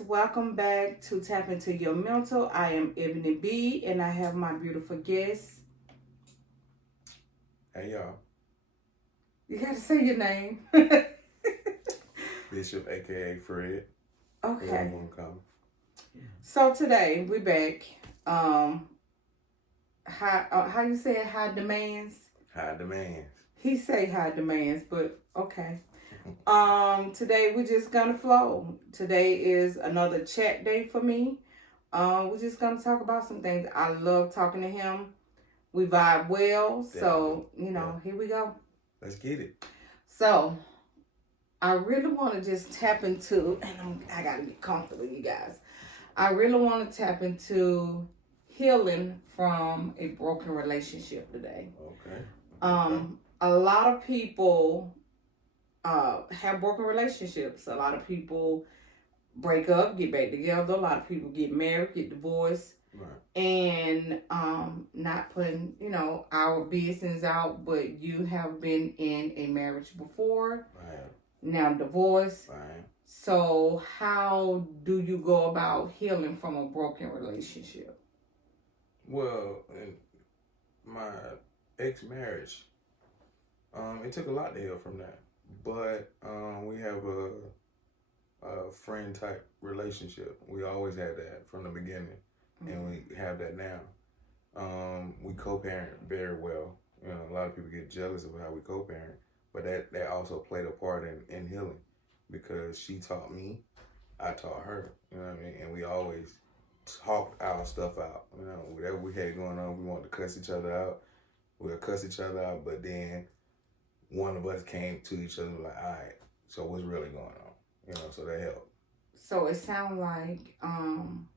welcome back to Tap Into Your Mental. I am Ebony B, and I have my beautiful guest. Hey y'all, You gotta say your name. Bishop, aka Fred. Whatever Okay. you want to call me. So today we back. How you say it? High demands. High demands. He say high demands, but okay. Today we're just gonna flow. Today is another chat day for me. We're just gonna talk about some things. I love talking to him. We vibe well, so here we go. Let's get it. So I really want to just tap into, and I gotta get comfortable, you guys. I really want to tap into healing from a broken relationship today. Okay. A lot of people have broken relationships. A lot of people break up, get back together. A lot of people get married, get divorced. Right. And not putting, our business out, but you have been in a marriage before. Right. Now divorced. Right. So how do you go about healing from a broken relationship? Well, in my ex-marriage, it took a lot to heal from that. But we have a friend type relationship. We always had that from the beginning. Mm-hmm. And we have that now. We co-parent very well. A lot of people get jealous of how we co-parent, but that also played a part in healing, because she taught me, I taught her. You know what I mean? And we always talked our stuff out. Whatever we had going on, we wanted to cuss each other out. We'll cuss each other out, but then one of us came to each other like, all right, so what's really going on? So that helped. So it sounds like I'm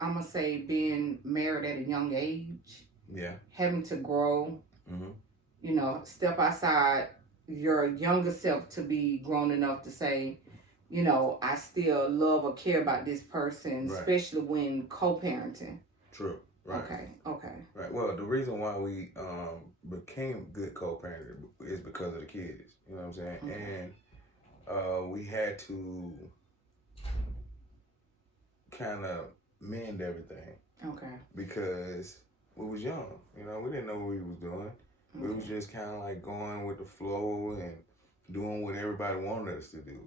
going to say being married at a young age. Yeah. Having to grow. Mm-hmm. Step outside your younger self to be grown enough to say, I still love or care about this person, right. Especially when co-parenting. True. Right. Okay. Right. Well, the reason why we became good co-parents is because of the kids. You know what I'm saying? Okay. And we had to kind of mend everything. Okay. Because we was young. We didn't know what we was doing. Okay. We was just kind of like going with the flow and doing what everybody wanted us to do.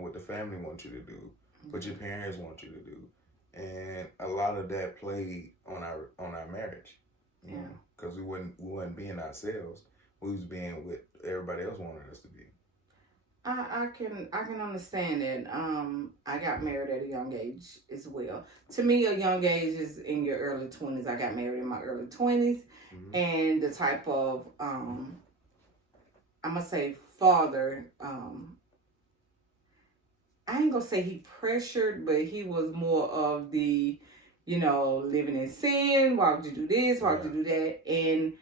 What the family wants you to do, what your parents want you to do. And a lot of that played on our marriage. Yeah. Because we wasn't being ourselves. We was being what everybody else wanted us to be. I can understand it. I got married at a young age as well. To me, a young age is in your early 20s. I got married in my early 20s. Mm-hmm. And the type of I'm gonna say father, I ain't gonna say he pressured, but he was more of the, living in sin. Why would you do this? Why would you do that? And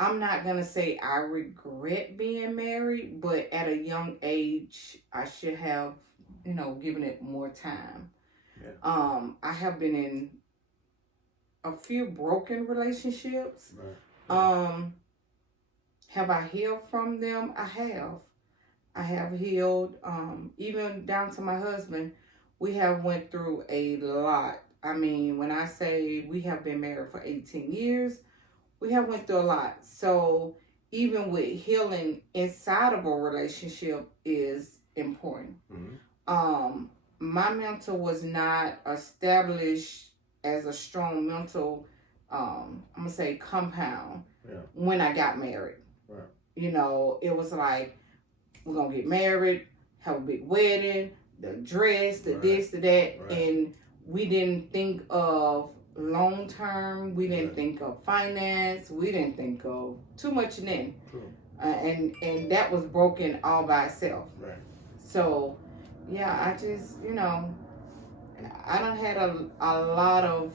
I'm not gonna say I regret being married, but at a young age, I should have, given it more time. Yeah. I have been in a few broken relationships. Right. Have I healed from them? I have. I have healed, even down to my husband. We have went through a lot. I mean, when I say we have been married for 18 years, we have went through a lot. So even with healing inside of a relationship is important. Mm-hmm. My mental was not established as a strong mental, I'm going to say compound when I got married. Right. It was like, we're going to get married, have a big wedding, the dress, the this, the that. Right. And we didn't think of long term. We didn't think of finance. We didn't think of too much then. And that was broken all by itself. Right. So, yeah, I just, I done had a lot of,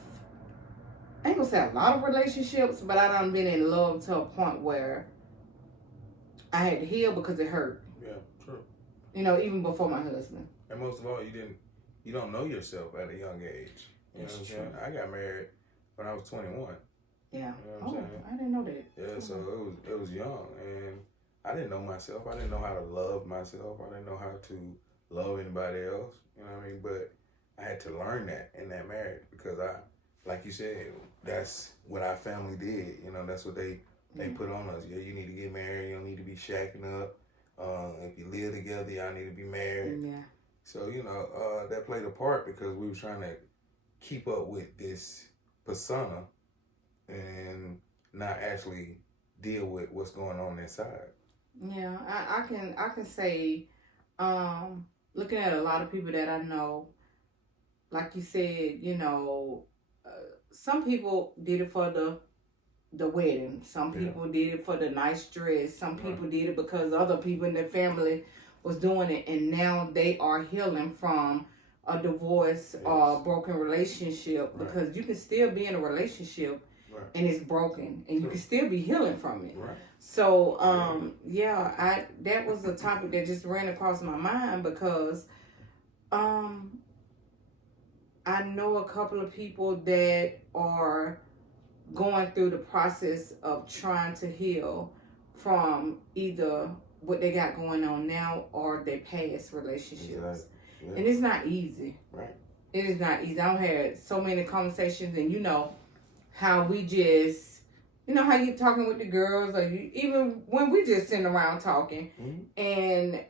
I ain't gonna say a lot of relationships, but I done been in love to a point where I had to heal because it hurt. Yeah, true. Even before my husband. And most of all, you don't know yourself at a young age. You know what I'm saying? I got married when I was 21. Yeah. You know what I'm saying? I didn't know that. Yeah, so it was young, and I didn't know myself. I didn't know how to love myself. I didn't know how to love anybody else. You know what I mean? But I had to learn that in that marriage because like you said, that's what our family did. You know, that's what they put on us. Yeah, you need to get married. You don't need to be shacking up. If you live together, y'all need to be married. Yeah. So, you know, that played a part because we were trying to keep up with this persona and not actually deal with what's going on inside. Yeah, I can say, looking at a lot of people that I know, like you said, you know, some people did it for the wedding. Some Yeah. people did it for the nice dress. Some Right. people did it because other people in their family was doing it, and now they are healing from a divorce or a broken relationship. Right. Because you can still be in a relationship Right. and it's broken, and you can still be healing from it. Right. So that was a topic that just ran across my mind because I know a couple of people that are going through the process of trying to heal from either what they got going on now or their past relationships. Exactly. Yeah. And it's not easy. Right. It is not easy. I've had so many conversations, and you know how we just, you know how you talking with the girls, or you, even when we just sitting around talking, and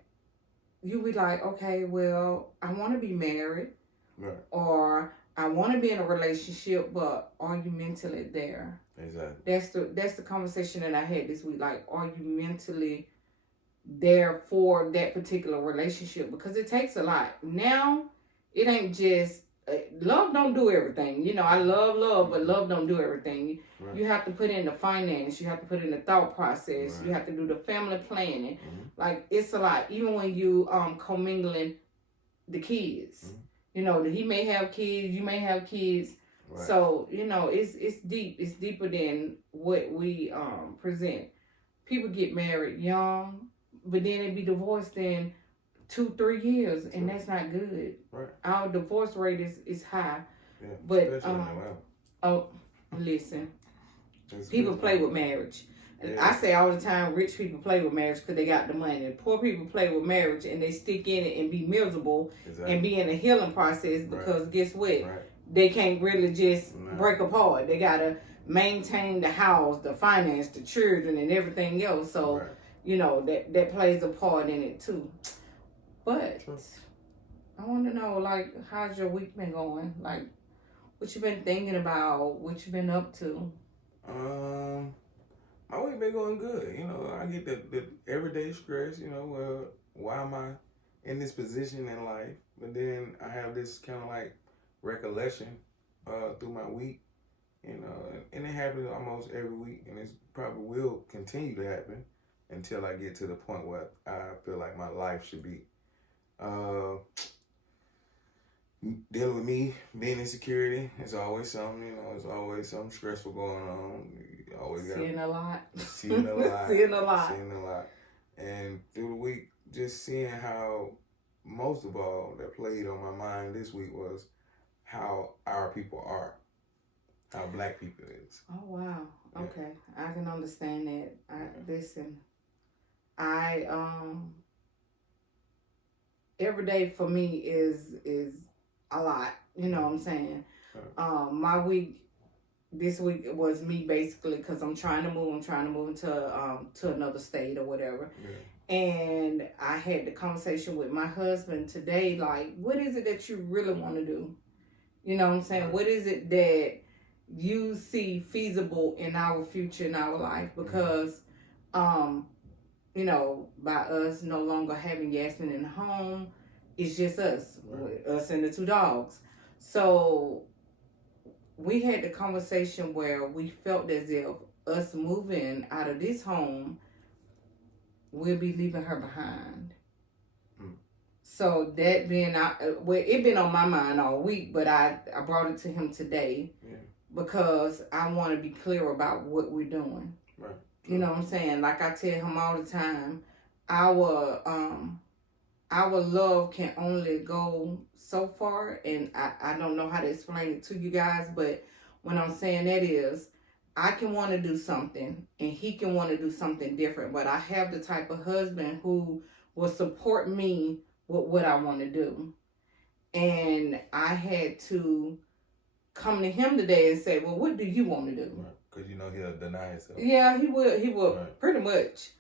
you be like, okay, well, I want to be married, right, or I want to be in a relationship, but are you mentally there? Exactly. That's the conversation that I had this week. Like, are you mentally there for that particular relationship? Because it takes a lot. Now, it ain't just love don't do everything. You know, I love, but love don't do everything. Right. You have to put in the finance. You have to put in the thought process. Right. You have to do the family planning. Like, it's a lot. Even when you commingling the kids. You know, he may have kids. You may have kids. Right. So, you know, it's deep. It's deeper than what we present. People get married young, but then they be divorced in 2-3 years, and that's not good. Right. Our divorce rate is high. Yeah, but listen, people play with marriage. Yeah. I say all the time, rich people play with marriage because they got the money. Poor people play with marriage and they stick in it and be miserable and be in a healing process because guess what? Right. They can't really just break apart. They gotta maintain the house, the finance, the children, and everything else. So you know that plays a part in it too. But I want to know, like, how's your week been going? Like, what you been thinking about? What you been up to? My week been going good. You know, I get the everyday stress. You know, why am I in this position in life? But then I have this kind of like recollection through my week. You know, and it happens almost every week, and it probably will continue to happen until I get to the point where I feel like my life should be. Dealing with me being in security, it's always something, you know, it's always something stressful going on. You always seeing a lot. Seeing a lot. Seeing a lot. Seeing a lot. And through the week, just seeing how, most of all, that played on my mind this week was how our people are. How black people is. Oh, wow. Yeah. Okay. I can understand that. Listen, every day for me is a lot. You know what I'm saying? My week, this week was me basically because I'm trying to move. I'm trying to move to another state or whatever. Yeah. And I had the conversation with my husband today. Like, what is it that you really want to do? You know what I'm saying? Right. What is it that you see feasible in our future, in our life? Because, you know, by us no longer having Yasmin in the home, it's just us, us and the 2 dogs. So we had the conversation where we felt as if us moving out of this home, we'll be leaving her behind. So that being it been on my mind all week, but I brought it to him today because I want to be clear about what we're doing. Right. You know what I'm saying? Like I tell him all the time, our love can only go so far, and I don't know how to explain it to you guys, but what I'm saying that is, I can want to do something, and he can want to do something different, but I have the type of husband who will support me with what I want to do. And I had to come to him today and say, well, what do you want to do? Right. Because he'll deny himself. Yeah, he would Right. pretty much.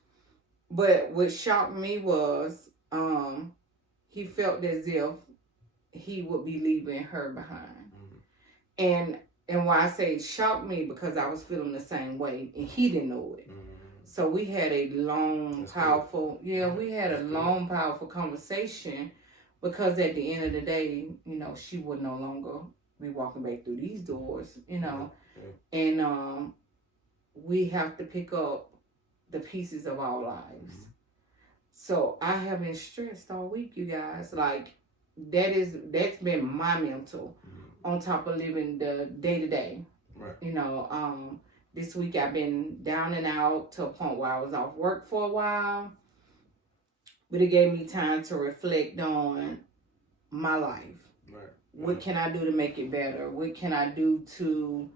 But what shocked me was he felt as if he would be leaving her behind. And why I say it shocked me, because I was feeling the same way and he didn't know it. So we had a long, powerful conversation, because at the end of the day, she would no longer be walking back through these doors, and we have to pick up the pieces of our lives. So I have been stressed all week, you guys. Like, that's been my mental, on top of living the day to day. Right. This week I've been down and out to a point where I was off work for a while, but it gave me time to reflect on my life. Right. What can I do to make it better? What can I do to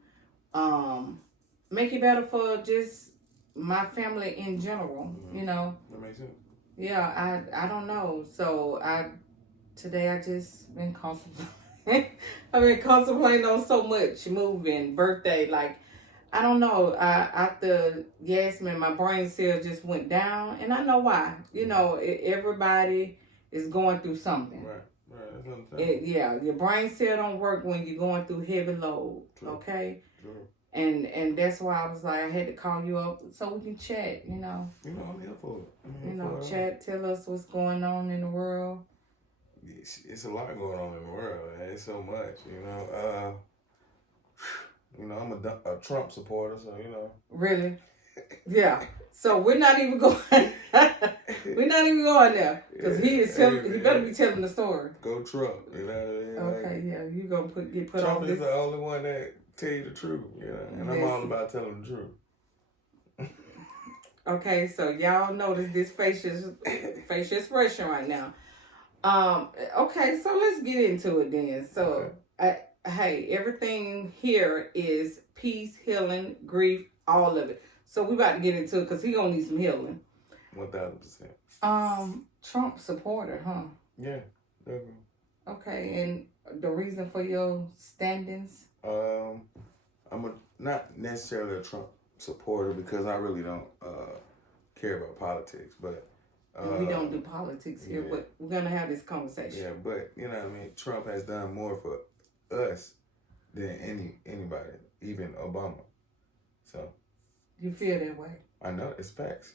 make it better for just my family in general? That makes sense. Yeah, I don't know. So today I just been contemplating. I've been contemplating on so much, moving, birthday, like, I don't know. After Yasmin, my brain cells just went down, and I know why. Everybody is going through something. Right. That's what I'm saying. Yeah, your brain cell don't work when you're going through heavy load. True. Okay. True. And that's why I was like, I had to call you up so we can chat. I'm here for it. Chat, tell us what's going on in the world. It's a lot going on in the world. Man. It's so much. I'm a Trump supporter, so Really? Yeah. So we're not even going. We're not even going there, because he better be telling the story. Go Trump. Okay. Yeah. You gonna get put Trump on is this. the only one that tell you the truth. And I'm all about telling the truth. Okay. So y'all notice this facial expression right now. Okay. So let's get into it then. So. Okay. Hey, everything here is peace, healing, grief, all of it. So we about to get into it, because he gonna need some healing. 1000%. Trump supporter, huh? Yeah, definitely. Okay, and the reason for your standings? I'm not necessarily a Trump supporter, because I really don't care about politics, but we don't do politics here, but we're gonna have this conversation. Yeah, but Trump has done more for us than anybody, even Obama. So you feel that way? I know, it's facts.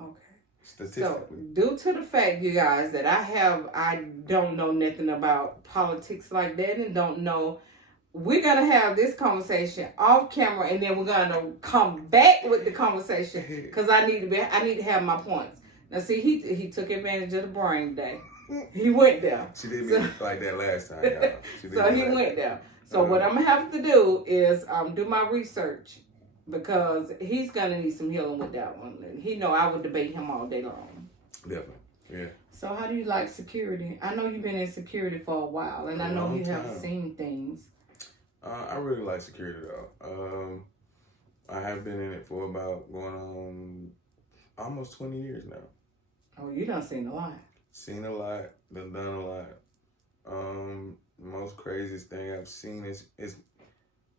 Okay. Statistically. So due to the fact, you guys, that I don't know nothing about politics like that, and don't know, we're gonna have this conversation off camera, and then we're gonna come back with the conversation, because I need to have my points. Now see, he took advantage of the brain day. He went there. She didn't mean like that last time, y'all. So he went there. So what I'm gonna have to do is do my research, because he's gonna need some healing with that one. And he know I would debate him all day long. Definitely, yeah. So how do you like security? I know you've been in security for a while, and I know you have seen things. I really like security though. I have been in it for about going on almost 20 years now. Oh, you done seen a lot. Seen a lot, done a lot. Most craziest thing I've seen is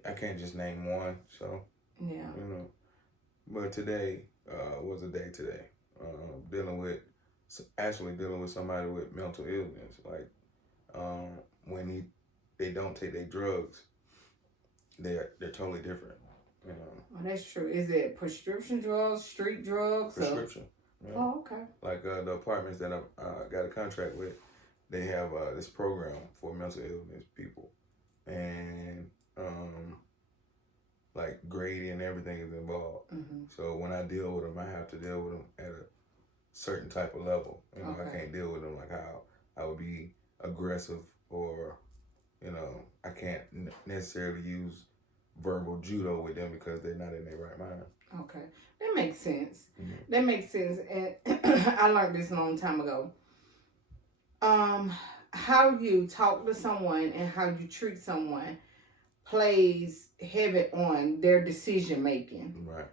I can't just name one, so yeah. But today was a day today. Dealing with somebody with mental illness, like when they don't take their drugs, they're totally different. Oh, that's true. Is it prescription drugs, street drugs? Prescription. Yeah. Oh, okay. Like the apartments that I got a contract with, they have this program for mental illness people, and like grading and everything is involved. Mm-hmm. So when I deal with them, I have to deal with them at a certain type of level. Okay. I can't deal with them like how I would be aggressive, or I can't necessarily use verbal judo with them, because they're not in their right mind. Okay, that makes sense. Mm-hmm. That makes sense, and I learned this a long time ago. How you talk to someone and how you treat someone plays heavy on their decision making. Right.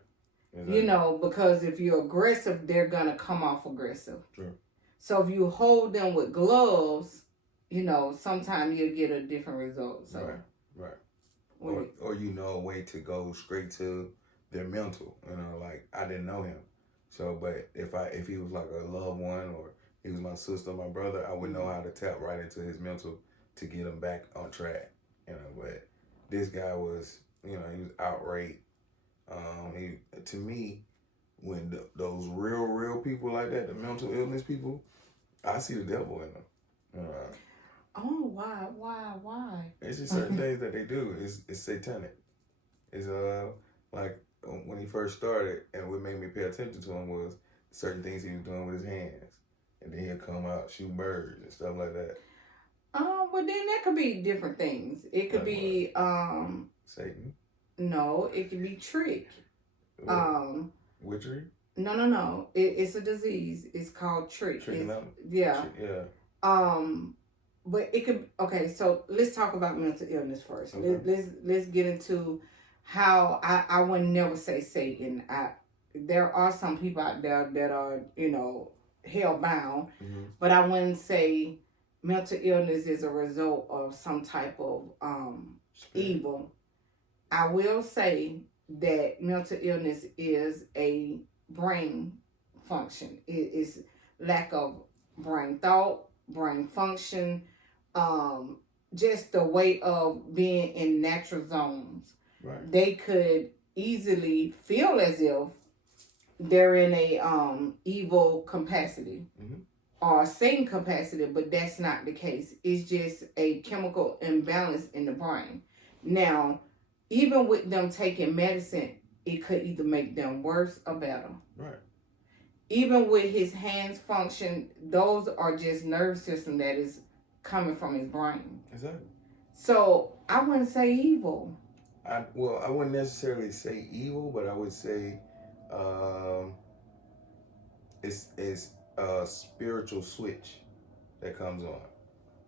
Exactly. Because if you're aggressive, they're gonna come off aggressive. True. So if you hold them with gloves, sometimes you'll get a different result. So right. Wait. Or a way to go straight to their mental. Like I didn't know him, so but if he was like a loved one or he was my sister, my brother, I would know how to tap right into his mental to get him back on track. But this guy was, he was outright. He to me, when those real people like that, the mental illness people, I see the devil in them. Oh, why? It's just certain things that they do. It's satanic. It's like when he first started, and what made me pay attention to him was certain things he was doing with his hands, and then he'll come out shoot birds and stuff like that. Well then that could be different things. It could be Satan. No, it could be trick. Witchery. No. It's a disease. It's called trick. Yeah. But it could. Okay, so let's talk about mental illness first. Okay. Let's get into how I would never say Satan. There are some people out there that are hellbound, but I wouldn't say mental illness is a result of some type of evil. I will say that mental illness is a brain function. It is lack of brain thought, brain function, just the way of being in natural zones. Right. They could easily feel as if they're in a evil capacity or Satan capacity, but that's not the case. It's just a chemical imbalance in the brain. Now, even with them taking medicine, it could either make them worse or better. Right. Even with his hands function, those are just nerve system that is coming from his brain. Exactly. So I wouldn't say evil. I wouldn't necessarily say evil, but I would say it's a spiritual switch that comes on,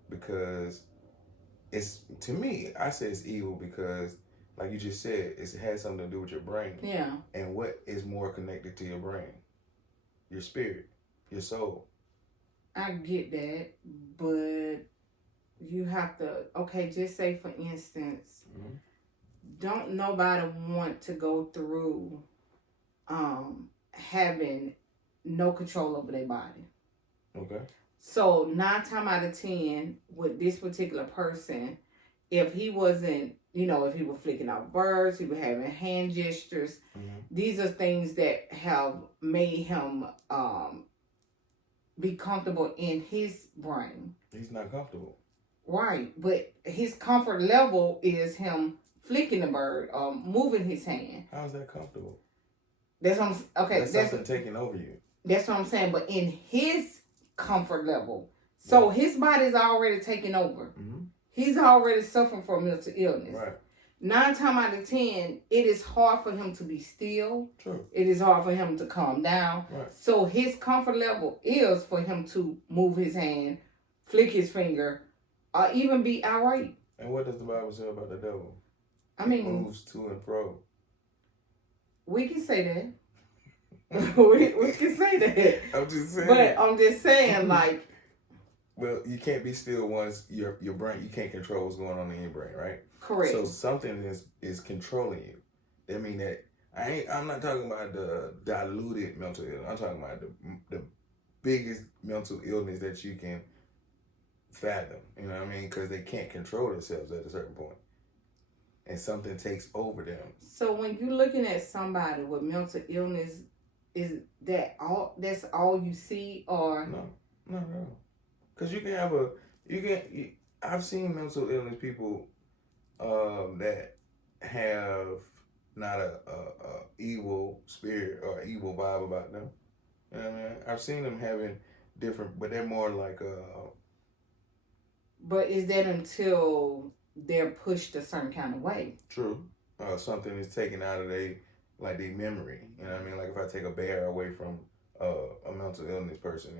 because it's, to me, I say it's evil because, like you just said, it has something to do with your brain. Yeah. And what is more connected to your brain? Your spirit, your soul. I get that, but you have to, just say for instance, don't nobody want to go through having no control over their body. Okay. So 9 times out of 10 with this particular person, if he wasn't, if he was flicking out birds, he was having hand gestures. These are things that have made him be comfortable in his brain. He's not comfortable. Right, but his comfort level is him flicking the bird or moving his hand. How is that comfortable? That's what I'm, okay. That's something taking over you. That's what I'm saying. But in his comfort level, so his body's already taken over. He's already suffering from mental illness. Right. 9 times out of 10, it is hard for him to be still. True. It is hard for him to calm down. Right. So his comfort level is for him to move his hand, flick his finger, or even be outright. And what does the Bible say about the devil? I mean, he moves to and fro. We can say that. we can say that. I'm just saying. But I'm just saying, like. Well, you can't be still once your brain. You can't control what's going on in your brain, right? Correct. So something is controlling you. That mean that I'm not talking about the diluted mental illness. I'm talking about the biggest mental illness that you can fathom. You know what I mean? Because they can't control themselves at a certain point, and something takes over them. So when you're looking at somebody with mental illness, is that all? That's all you see, or no? Because you can have I've seen mental illness people that have not a evil spirit or evil vibe about them. You know what I mean? I've seen them having different, but they're more like But is that until they're pushed a certain kind of way? True. Something is taken out of their memory. You know what I mean? Like if I take a bear away from a mental illness person,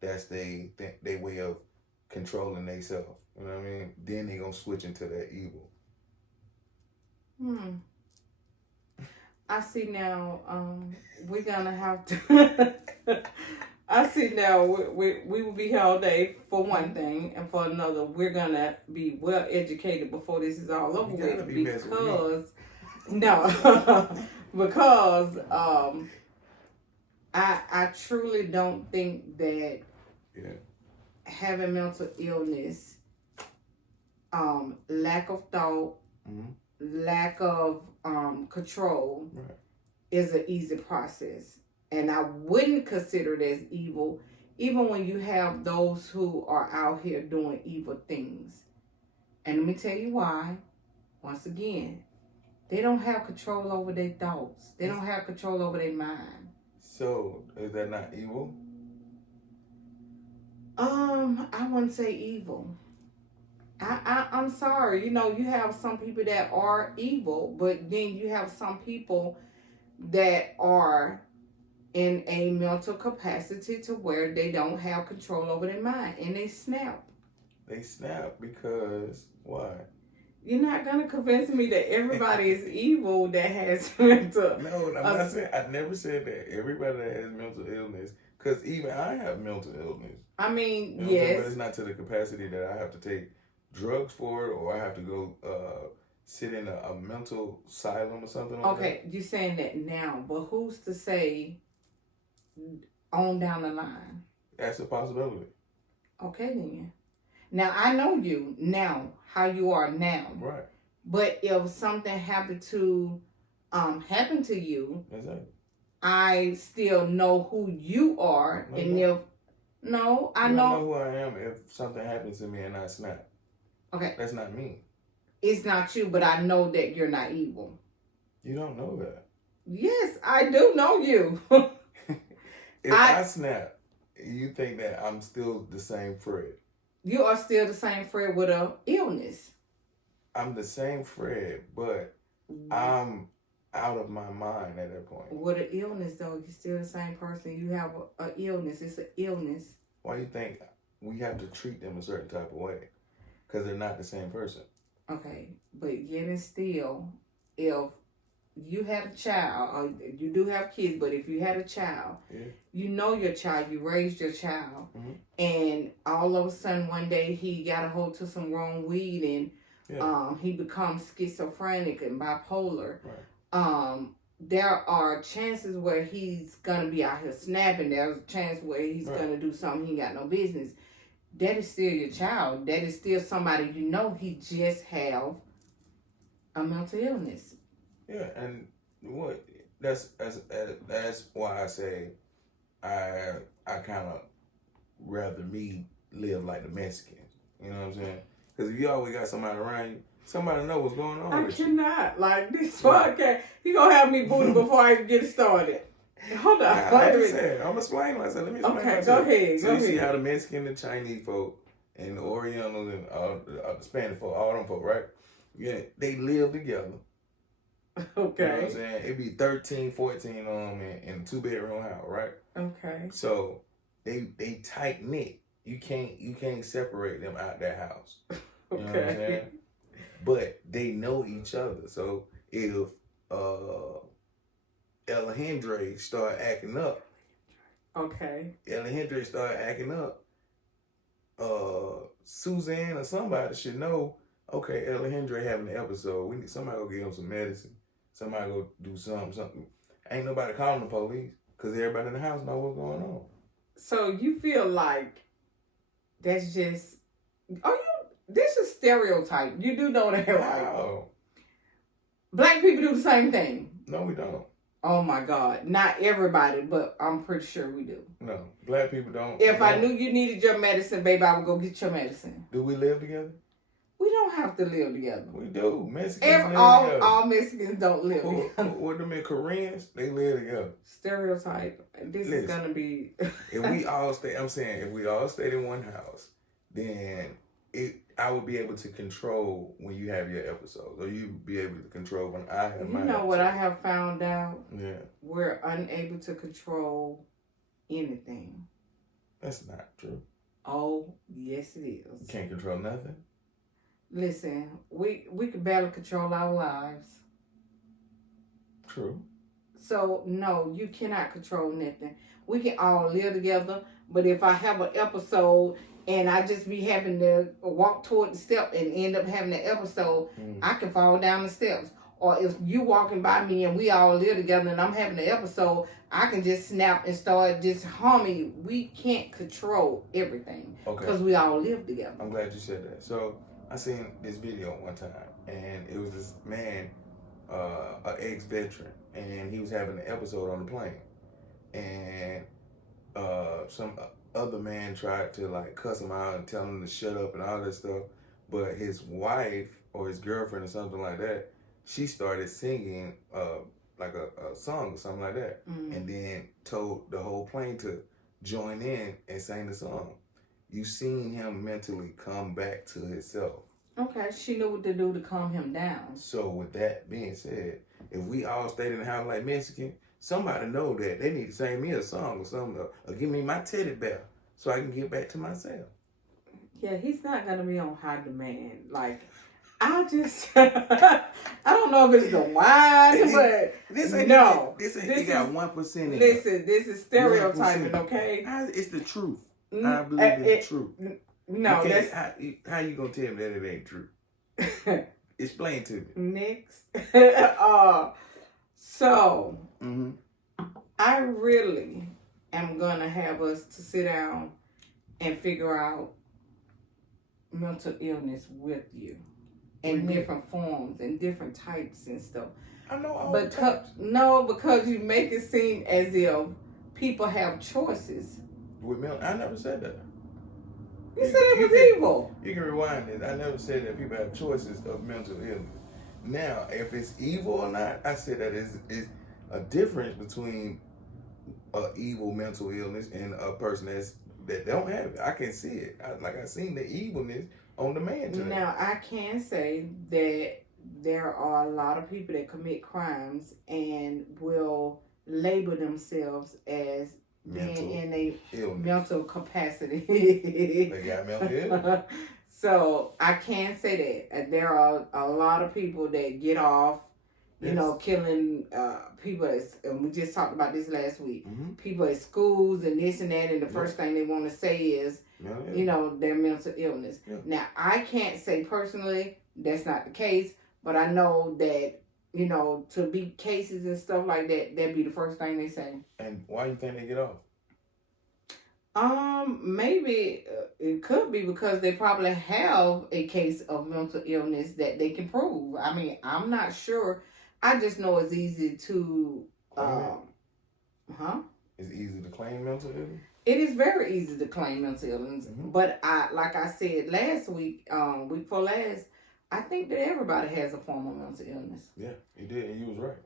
that's they way of controlling themselves. You know what I mean? Then they gonna switch into that evil. I see now. We're gonna have to. I see now we will be here all day for one thing, and for another, we're gonna be well educated before this is all over You gotta with be messing with me. because no, because I truly don't think that Yeah. having mental illness, lack of thought, Mhm. lack of control Right. is an easy process. And I wouldn't consider it as evil, even when you have those who are out here doing evil things. And let me tell you why. Once again, they don't have control over their thoughts. They don't have control over their mind. So is that not evil? I wouldn't say evil. I'm sorry. You know, you have some people that are evil, but then you have some people that are in a mental capacity to where they don't have control over their mind and they snap. They snap because why? You're not gonna convince me that everybody is evil that has mental. No, I'm not saying. I never said that everybody that has mental illness, because even I have mental illness. I mean, You know what I'm saying? But yes. it's not to the capacity that I have to take drugs for it, or I have to go sit in a mental asylum or something like that. Okay, you're saying that now, but who's to say on down the line? That's a possibility. Okay, then. Now I know you now, how you are now. Right. But if something happened to happen to you, Exactly. I still know who you are, No, and you if no, I You don't know. know who I am if something happens to me and I snap. Okay, That's not me. it's not you, but I know that you're not evil. You don't know that. Yes, I do know you. If I snap, you think that I'm still the same Fred. You are still the same Fred with a illness. I'm the same Fred, but I'm out of my mind at that point. With an illness, though, you're still the same person. You have an illness. It's an illness. Why do you think we have to treat them a certain type of way? Because they're not the same person. Okay, but yet and still, if you had a child, or you do have kids, but if you had a child, you know your child, you raised your child, and all of a sudden one day he got a hold to some wrong weed and he becomes schizophrenic and bipolar. Right. There are chances where he's gonna be out here snapping. There's a chance where he's gonna do something he ain't got no business. That is still your child. That is still somebody you know. He just have a mental illness. Yeah, and what that's why I say I kind of rather me live like the Mexicans. You know what I'm saying? Because if you always got somebody around you, somebody know what's going on. I with cannot like this podcast. He gonna have me booted before I even get started. Hold on. I'm explaining myself. Let me explain myself. Go ahead. So you see how the Mexican, the Chinese folk, and the Orientals and the Spanish folk, all them folk, right? Yeah, they live together. Okay. You know what I'm saying? It'd be 13, 14 on them in a 2-bedroom house, right? Okay. So they tight knit. You can't separate them out that house. You know what I'm saying? But they know each other. So if Alejandro start acting up. Okay. Alejandro start acting up. Suzanne or somebody should know. Okay, Alejandro having an episode. We need somebody go get him some medicine. Somebody go do something. Ain't nobody calling the police because everybody in the house know what's going on. So you feel like that's just this is stereotype. You do know that, right? Wow. Black people do the same thing. No, we don't. Oh my God. Not everybody, but I'm pretty sure we do. No, black people don't. If I knew you needed your medicine, baby, I would go get your medicine. Do we live together? We don't have to live together. We do. Mexicans live together. All Mexicans don't live together. What them in Koreans? They live together. Stereotype. This is gonna be. If we all stay, I'm saying, if we all stayed in one house, then I would be able to control when you have your episodes, or you be able to control when I have my. You know what I have found out? Yeah. We're unable to control anything. That's not true. Oh, yes, it is. You can't control nothing. Listen, we can barely control our lives. True. So no, you cannot control nothing. We can all live together, but if I have an episode and I just be having to walk toward the step and end up having an episode, I can fall down the steps. Or if you walking by me and we all live together and I'm having an episode, I can just snap and start just humming. We can't control everything because we all live together. I'm glad you said that. So I seen this video one time, and it was this man, an ex-veteran, and he was having an episode on the plane, and some other man tried to like cuss him out and tell him to shut up and all that stuff, but his wife or his girlfriend or something like that, she started singing like a song or something like that, and then told the whole plane to join in and sing the song. You seen him mentally come back to himself. Okay, she knew what to do to calm him down. So with that being said, if we all stayed in the house like Mexican, somebody know that they need to sing me a song or something, or give me my teddy bear so I can get back to myself. Yeah, he's not gonna be on high demand. Like, I just, I don't know if it's the wine, but this ain't no. This got 1% in it. Listen, this is stereotyping, 1%. Okay? It's the truth. I believe it's the truth. No, that's how you gonna tell me that it ain't true? Explain to me. Next, so I really am gonna have us to sit down and figure out mental illness with you in different forms and different types and stuff. I know all because you make it seem as if people have choices. With I never said that. You said it was evil. You can rewind it. I never said that people have choices of mental illness. Now, if it's evil or not, I said that is a difference between an evil mental illness and a person that don't have it. I can see it. I seen the evilness on the man today. Now, I can say that there are a lot of people that commit crimes and will label themselves as being in a mental capacity. They got mental illness. So I can say that there are a lot of people that get off, you know, killing people. And we just talked about this last week. People at schools and this and that, and the first thing they want to say is, you know, their mental illness. Now, I can't say personally that's not the case, but I know that, you know, to be cases and stuff like that, that'd be the first thing they say. And why do you think they get off? Maybe it could be because they probably have a case of mental illness that they can prove. I mean, I'm not sure. I just know it's easy to, It's easy to claim mental illness? It is very easy to claim mental illness. But like I said last week, week before last, I think that everybody has a form of mental illness. Yeah, you did, and you was right.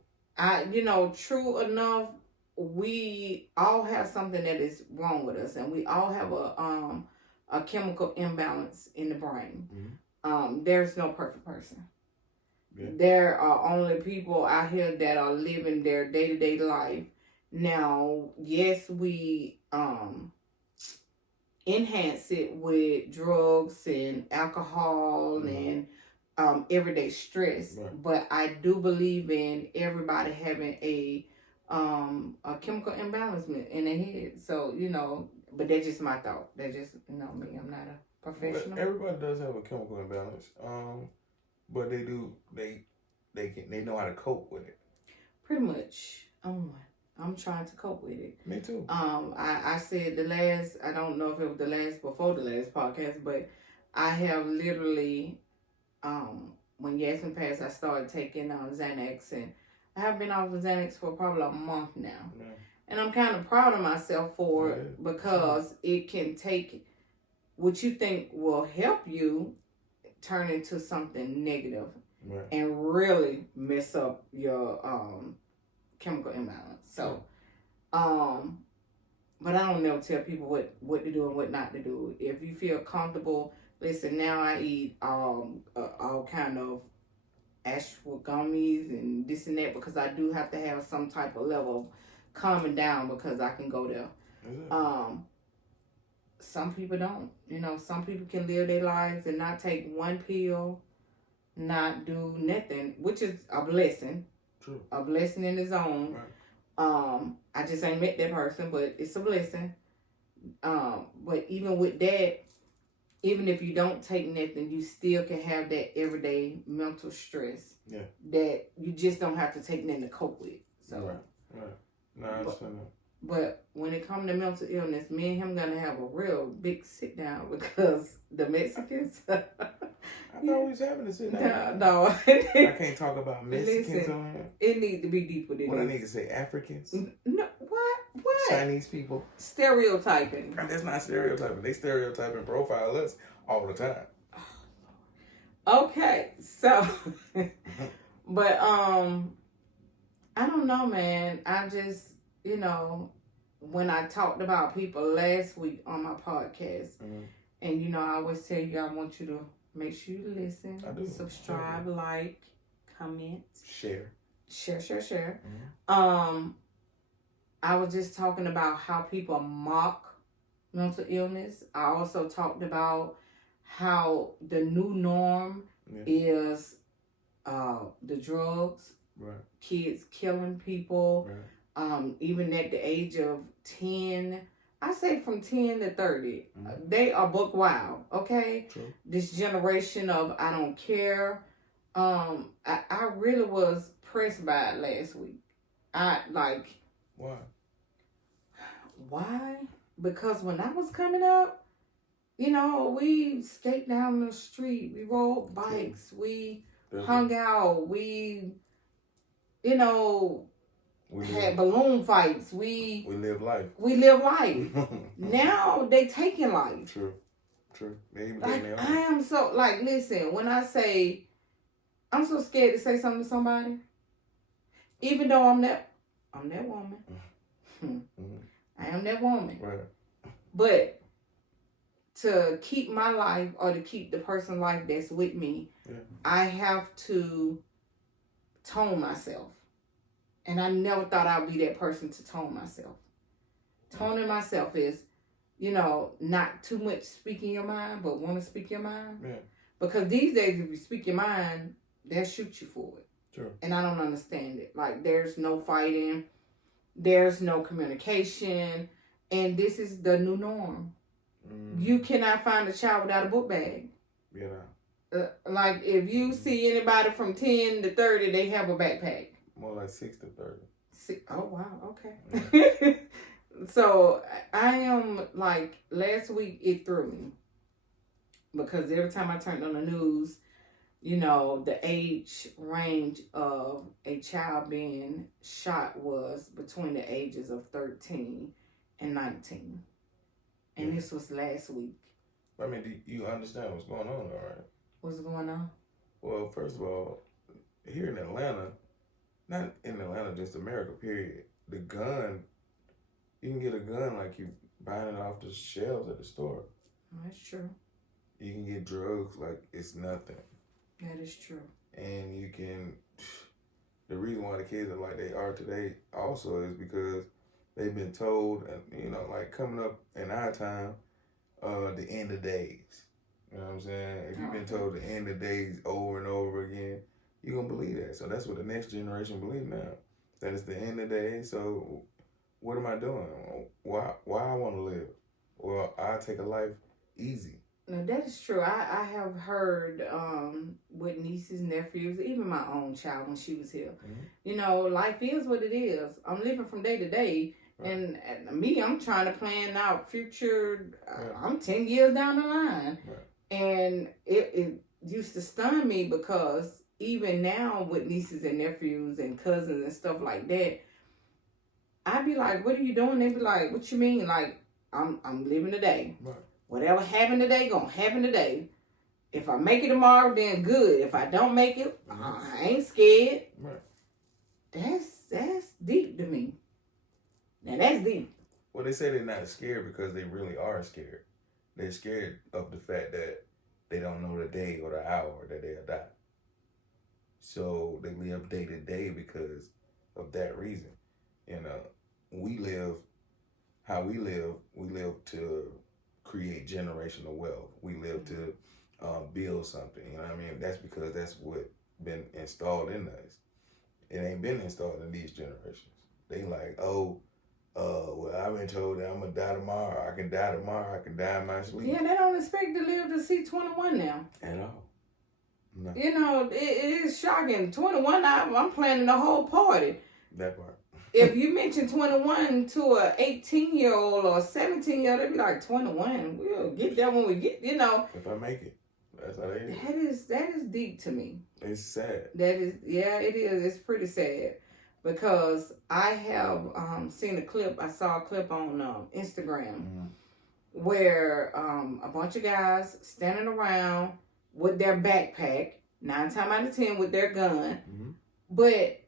You know, true enough, we all have something that is wrong with us, and we all have a chemical imbalance in the brain. There's no perfect person. There are only people out here that are living their day-to-day life. Now, yes, we enhance it with drugs and alcohol and everyday stress, but I do believe in everybody having a chemical imbalance in their head. So, you know, but that's just my thought. That's just, you know, me. I'm not a professional. Well, everybody does have a chemical imbalance, but they do. They know how to cope with it. Pretty much. I'm trying to cope with it. Me too. I said I don't know if it was the last before the last podcast, but I have literally, when Yasmin passed, I started taking Xanax, and I have been off of Xanax for probably a month now. And I'm kind of proud of myself for it because it can take what you think will help you turn into something negative and really mess up your chemical imbalance. So, but I don't never tell people what to do and what not to do. If you feel comfortable, listen, now I eat all kind of ashwagandhas and this and that because I do have to have some type of level of calming down because I can go there. Some people don't. You know, some people can live their lives and not take one pill, not do nothing, which is a blessing. True. A blessing in its own. I just ain't met that person, but it's a blessing. But even with that, even if you don't take nothing, you still can have that everyday mental stress. Yeah. That you just don't have to take nothing to cope with. So. Right. No, I understand that. But when it comes to mental illness, me and him gonna have a real big sit down because the Mexicans. I thought we was having to sit down. No. I can't talk about Mexicans Listen, on here. It needs to be deeper than What this. I need to say, Africans? No, what? Chinese people? Stereotyping. That's not stereotyping. They stereotype and profile us all the time. Okay, so, but I don't know, man. I just, when I talked about people last week on my podcast, and I always tell you I want you to make sure you listen, I do. subscribe, like, comment, share. I was just talking about how people mock mental illness. I also talked about how the new norm is the drugs, kids killing people, even at the age of 10. I say from 10 to 30. They are buck wild, okay? True. This generation of I don't care. I really was pressed by it last week. Why? Because when I was coming up, we skate down the street, we rode bikes, we hung out, we had balloon fights, we live life. Now they taking life. True. They I am so listen, when I say I'm so scared to say something to somebody, even though I'm that woman. I am that woman. Right. But to keep my life or to keep the person's life that's with me, I have to tone myself. And I never thought I'd be that person to tone myself. Toning myself is, not too much speaking your mind, but want to speak your mind. Yeah. Because these days, if you speak your mind, they'll shoot you for it. True. And I don't understand it. There's no fighting. There's no communication. And this is the new norm. You cannot find a child without a book bag. Yeah. If you see anybody from 10 to 30, they have a backpack. More like 6 to 30. Oh, wow. Okay. So, I am, last week, it threw me. Because every time I turned on the news, the age range of a child being shot was between the ages of 13 and 19. And this was last week. I mean, do you understand what's going on, all right? What's going on? Well, first of all, here in Atlanta, not in Atlanta, just America, period, the gun, you can get a gun like you buying it off the shelves at the store. That's true. You can get drugs like it's nothing. That is true. And you can, the reason why the kids are like they are today also is because they've been told, coming up in our time, the end of days. You know what I'm saying? If you've been told the end of days over and over again, you're going to believe that. So that's what the next generation believes now. That it's the end of days. So what am I doing? Why I want to live? Well, I take a life easy. No, that is true. I have heard with nieces, nephews, even my own child when she was here. Life is what it is. I'm living from day to day. Right. And me, I'm trying to plan out future. I'm 10 years down the line. Right. And it used to stun me because even now with nieces and nephews and cousins and stuff like that, I'd be like, what are you doing? They'd be like, what you mean? I'm living today. Right. Whatever happened today, gonna happen today. If I make it tomorrow, then good. If I don't make it, I ain't scared. Right. That's deep to me. Now that's deep. Well, they say they're not scared because they really are scared. They're scared of the fact that they don't know the day or the hour that they'll die. So they live day to day because of that reason. We live to create generational wealth. We live to build something. You know what I mean? That's because that's what been installed in us. It ain't been installed in these generations. They like, oh, well, I've been told that I'm gonna die tomorrow. I can die tomorrow. I can die in my sleep. Yeah, they don't expect to live to see 21 now. At all. No. You know, it is shocking. 21, I'm planning the whole party. That part. If you mention 21 to a 18-year-old or a 17-year-old, they'd be like, 21. We'll get that when we get, you know. If I make it. That's how they is. That is deep to me. It's sad. That is, yeah, it is. It's pretty sad. Because I have seen a clip. I saw a clip on Instagram where a bunch of guys standing around with their backpack, 9 times out of 10 with their gun. But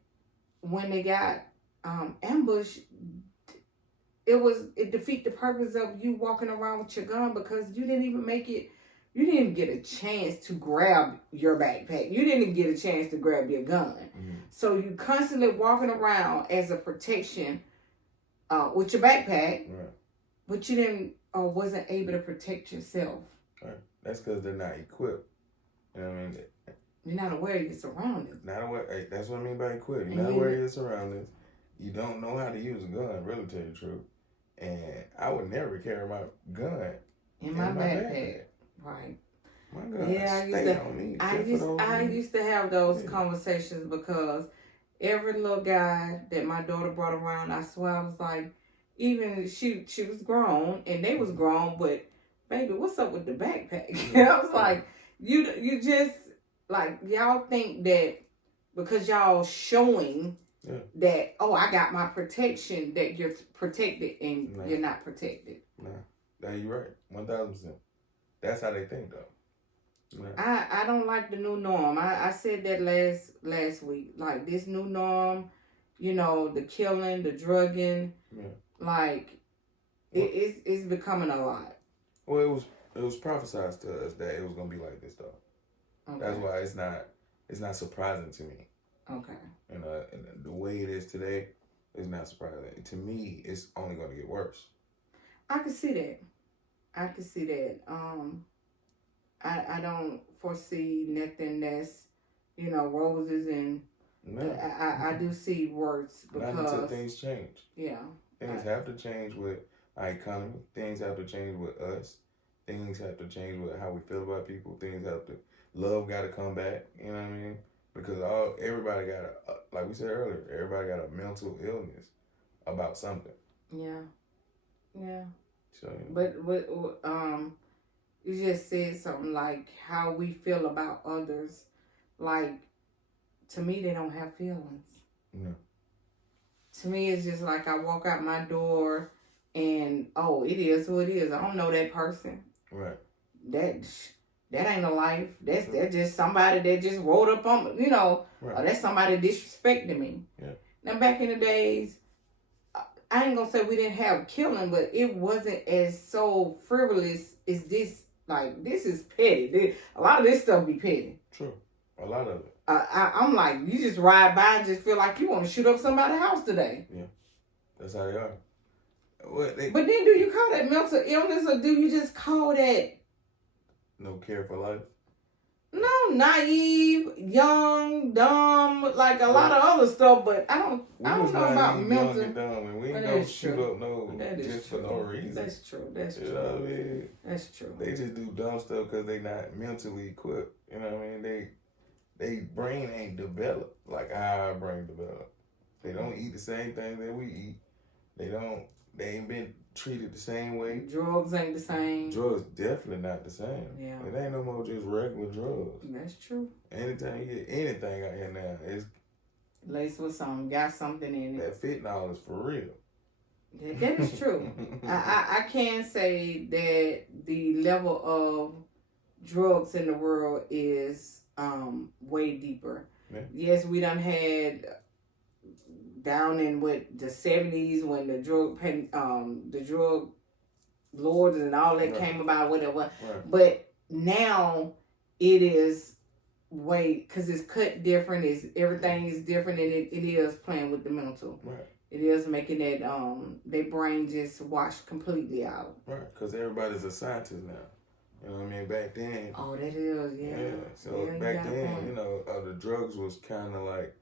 when they got ambushed, it defeat the purpose of you walking around with your gun because you didn't even make it. You didn't get a chance to grab your backpack. You didn't get a chance to grab your gun. So you constantly walking around as a protection with your backpack, but you didn't or wasn't able to protect yourself. Right. That's because they're not equipped. You know what I mean? You're not aware of your surroundings. Not aware. That's what I mean by equipped. You're not aware of your surroundings. You don't know how to use a gun, really, to tell you the truth. And I would never carry my gun in my backpack. Right. My God, yeah, I used to have those conversations because every little guy that my daughter brought around, I swear I was like, even she was grown and they was grown, but baby, what's up with the backpack? I was like, you just like y'all think that because y'all showing that I got my protection that you're protected and you're not protected. No, you're right, 1,000%. That's how they think though. I don't like the new norm. I said that last week. Like this new norm, you know, the killing, the drugging, like it's becoming a lot. Well, it was prophesied to us that it was gonna be like this though. Okay. That's why it's not surprising to me. Okay. You know, the way it is today is not surprising. To me, it's only gonna get worse. I can see that. I don't foresee nothing that's, you know, roses and I do see worse because not until things change. Yeah. Things have to change with our economy. Things have to change with us. Things have to change with how we feel about people. Love got to come back. You know what I mean? Because everybody got like we said earlier, everybody got a mental illness about something. Yeah. So, But you just said something like how we feel about others. Like, to me, they don't have feelings. No. To me, it's just like I walk out my door and, it is who it is. I don't know that person. Right. That ain't a life. That's just somebody that just rolled up on me, you know. Right. Or that's somebody disrespecting me. Yeah. Now, back in the days, I ain't gonna say we didn't have killing, but it wasn't as so frivolous as this. Like, this is petty. A lot of this stuff be petty. True. A lot of it. I'm like, you just ride by and just feel like you want to shoot up somebody's house today. Yeah. That's how they are. But then do you call that mental illness or do you just call that... No care for life? No, naive, young, dumb, like a lot of other stuff, but I don't know about mental. Young and dumb, and we ain't gonna shoot up for no reason. That's true. You know what I mean? That's true. They just do dumb stuff because they not mentally equipped. You know what I mean? They brain ain't developed like our brain developed. They don't eat the same thing that we eat. They ain't been treated the same way. Drugs ain't the same. Drugs definitely not the same. Yeah. It ain't no more just regular drugs. That's true. Anytime you get anything out here now, it's laced with something, got something in it. That fentanyl is for real. That is true. I can say that the level of drugs in the world is way deeper. Yeah. Yes, we done had down in the 70s when the drug lords and all that came about, whatever. Right. But now it is way, because it's cut different, everything is different, and it is playing with the mental. Right. It is making that their brain just washed completely out. Right, because everybody's a scientist now. You know what I mean? Back then. Oh, that is, yeah. So back then, you know, the drugs was kind of like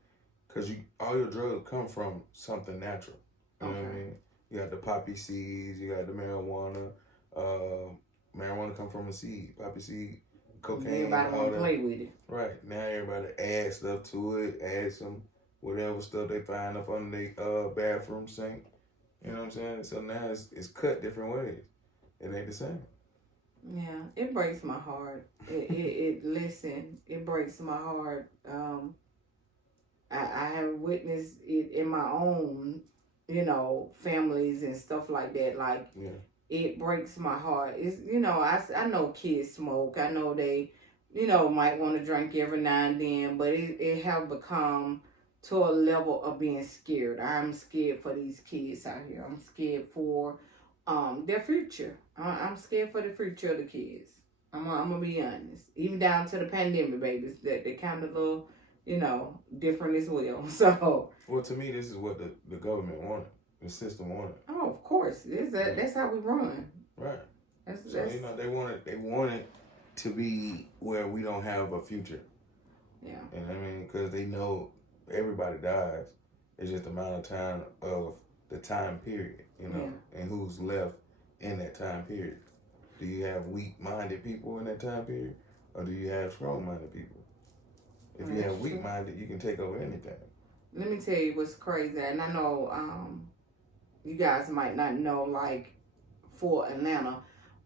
because all your drugs come from something natural. You know what I mean? You got the poppy seeds, you got the marijuana. Marijuana come from a seed, poppy seed, cocaine, Everybody all want to that. play with it. Right. Now everybody add stuff to it, add some whatever stuff they find up under the bathroom sink. You know what I'm saying? So now it's cut different ways. It ain't the same. Yeah, it breaks my heart. Listen, it breaks my heart. I have witnessed it in my own, families and stuff like that. Like, Yeah. It breaks my heart. It's, I know kids smoke. I know they, might want to drink every now and then, but it have become to a level of being scared. I'm scared for these kids out here. I'm scared for their future. I'm scared for the future of the kids. I'm gonna be honest. Even down to the pandemic babies, that they kind of little, different as well. So. Well, to me, this is what the government wanted, the system wanted. Oh, of course. That's how we run. Right. That's they wanted to be where we don't have a future. Yeah. And I mean, because they know everybody dies. It's just the amount of time of the time period, and who's left in that time period. Do you have weak-minded people in that time period, or do you have strong-minded people? If you have weak-minded, you can take over anything. Let me tell you what's crazy, and I know you guys might not know, like, for Atlanta,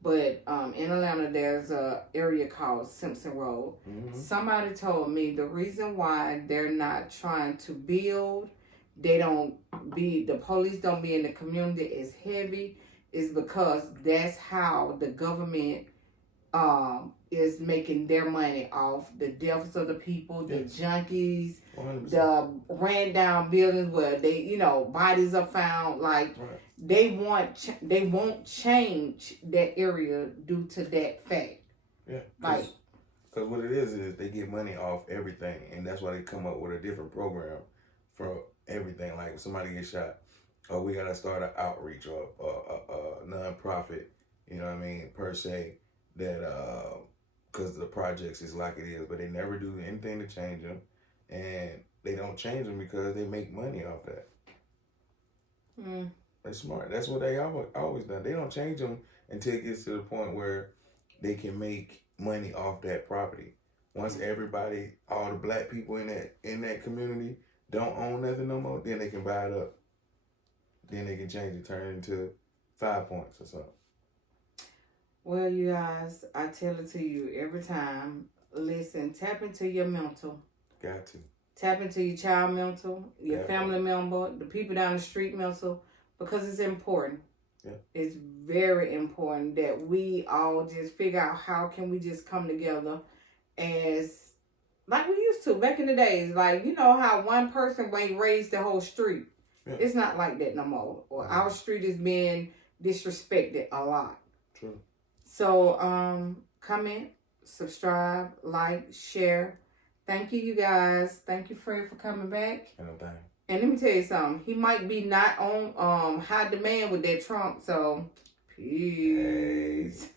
but in Atlanta, there's a area called Simpson Road. Mm-hmm. Somebody told me the reason why they're not trying to build, the police don't be in the community as heavy, is because that's how the government is making their money off the deaths of the people, the junkies, 100%. the ran down buildings where they, bodies are found. Like, right. they won't change that area due to that fact. Yeah, like, because what it is they get money off everything, and that's why they come up with a different program for everything. Like, if somebody gets shot, or we gotta start an outreach or a non-profit, per se, that because the projects is like it is, but they never do anything to change them, and they don't change them because they make money off that. They're smart. That's what they always done. They don't change them until it gets to the point where they can make money off that property. Once everybody, all the black people in that community don't own nothing no more, then they can buy it up. Then they can change it, turn it into 5 points or something. Well, you guys, I tell it to you every time. Listen, tap into your mental. Got to. Tap into your child mental, your family member, the people down the street mental, because it's important. Yeah. It's very important that we all just figure out how can we just come together as like we used to back in the days. Like, how one person raised the whole street. Yeah. It's not like that no more. Or our street is being disrespected a lot. True. So, comment, subscribe, like, share. Thank you, you guys. Thank you, Fred, for coming back. Anything. And let me tell you something. He might be not on high demand with that Trump. So, peace. Hey.